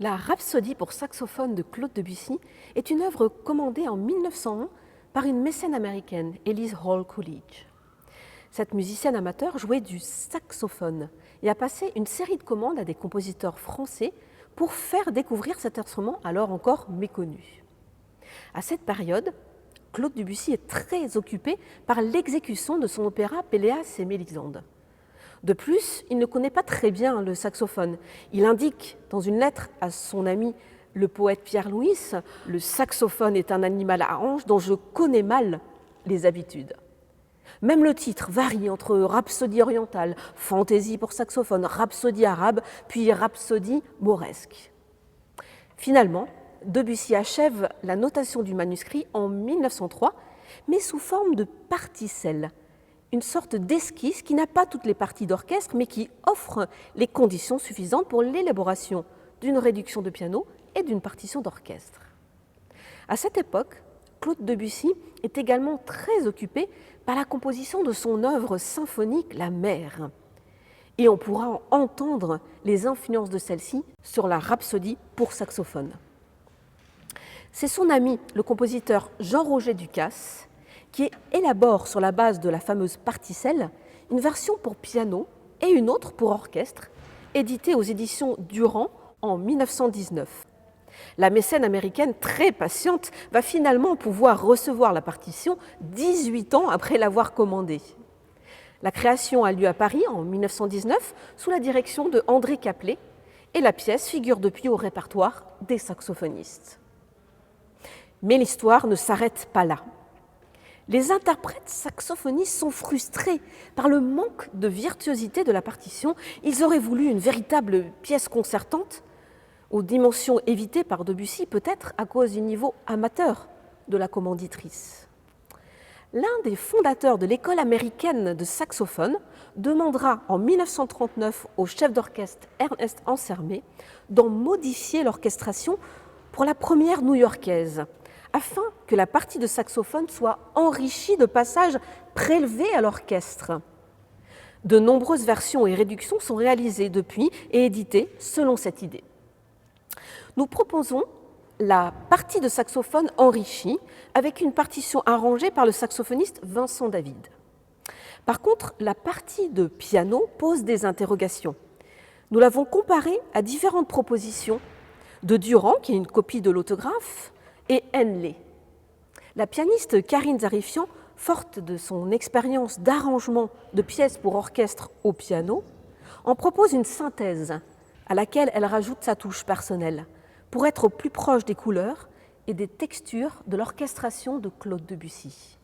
La Rhapsodie pour saxophone de Claude Debussy est une œuvre commandée en 1901 par une mécène américaine, Elise Hall Coolidge. Cette musicienne amateur jouait du saxophone et a passé une série de commandes à des compositeurs français pour faire découvrir cet instrument alors encore méconnu. À cette période, Claude Debussy est très occupé par l'exécution de son opéra Péléas et Mélisande. De plus, il ne connaît pas très bien le saxophone. Il indique dans une lettre à son ami le poète Pierre Louis, « Le saxophone est un animal à hanches dont je connais mal les habitudes ». Même le titre varie entre rhapsodie orientale, fantaisie pour saxophone, rhapsodie arabe, puis rhapsodie mauresque. Finalement, Debussy achève la notation du manuscrit en 1903, mais sous forme de particelle, une sorte d'esquisse qui n'a pas toutes les parties d'orchestre, mais qui offre les conditions suffisantes pour l'élaboration d'une réduction de piano et d'une partition d'orchestre. À cette époque, Claude Debussy est également très occupé par la composition de son œuvre symphonique La Mer. Et on pourra entendre les influences de celle-ci sur la Rhapsodie pour saxophone. C'est son ami, le compositeur Jean-Roger Ducasse, qui élabore sur la base de la fameuse particelle une version pour piano et une autre pour orchestre, éditée aux éditions Durand en 1919. La mécène américaine, très patiente, va finalement pouvoir recevoir la partition 18 ans après l'avoir commandée. La création a lieu à Paris en 1919 sous la direction de André Caplet et la pièce figure depuis au répertoire des saxophonistes. Mais l'histoire ne s'arrête pas là. Les interprètes saxophonistes sont frustrés par le manque de virtuosité de la partition. Ils auraient voulu une véritable pièce concertante, aux dimensions évitées par Debussy, peut-être à cause du niveau amateur de la commanditrice. L'un des fondateurs de l'école américaine de saxophone demandera en 1939 au chef d'orchestre Ernest Ansermet d'en modifier l'orchestration pour la première new-yorkaise, afin que la partie de saxophone soit enrichie de passages prélevés à l'orchestre. De nombreuses versions et réductions sont réalisées depuis et éditées selon cette idée. Nous proposons la partie de saxophone enrichie avec une partition arrangée par le saxophoniste Vincent David. Par contre, la partie de piano pose des interrogations. Nous l'avons comparée à différentes propositions de Durand, qui est une copie de l'autographe, et Henley. La pianiste Karine Zarifian, forte de son expérience d'arrangement de pièces pour orchestre au piano, en propose une synthèse à laquelle elle rajoute sa touche personnelle pour être au plus proche des couleurs et des textures de l'orchestration de Claude Debussy.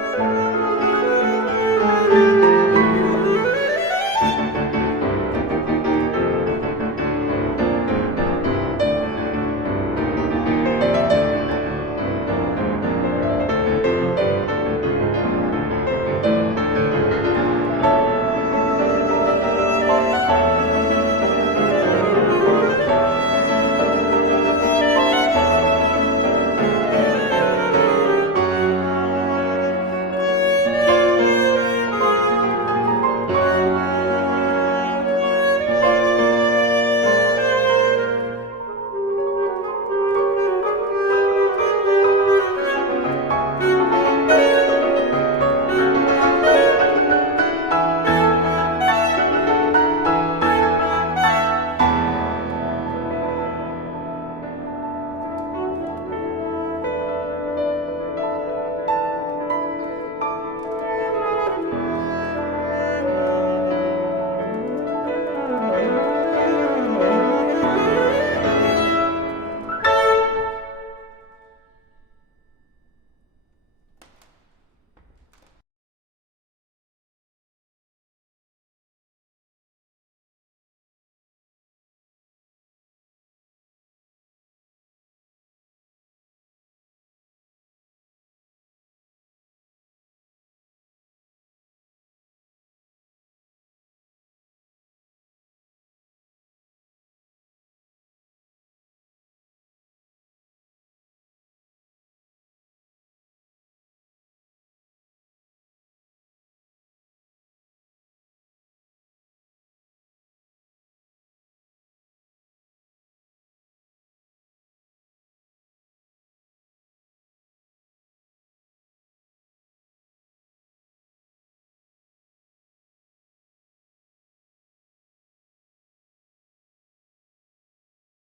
Thank you.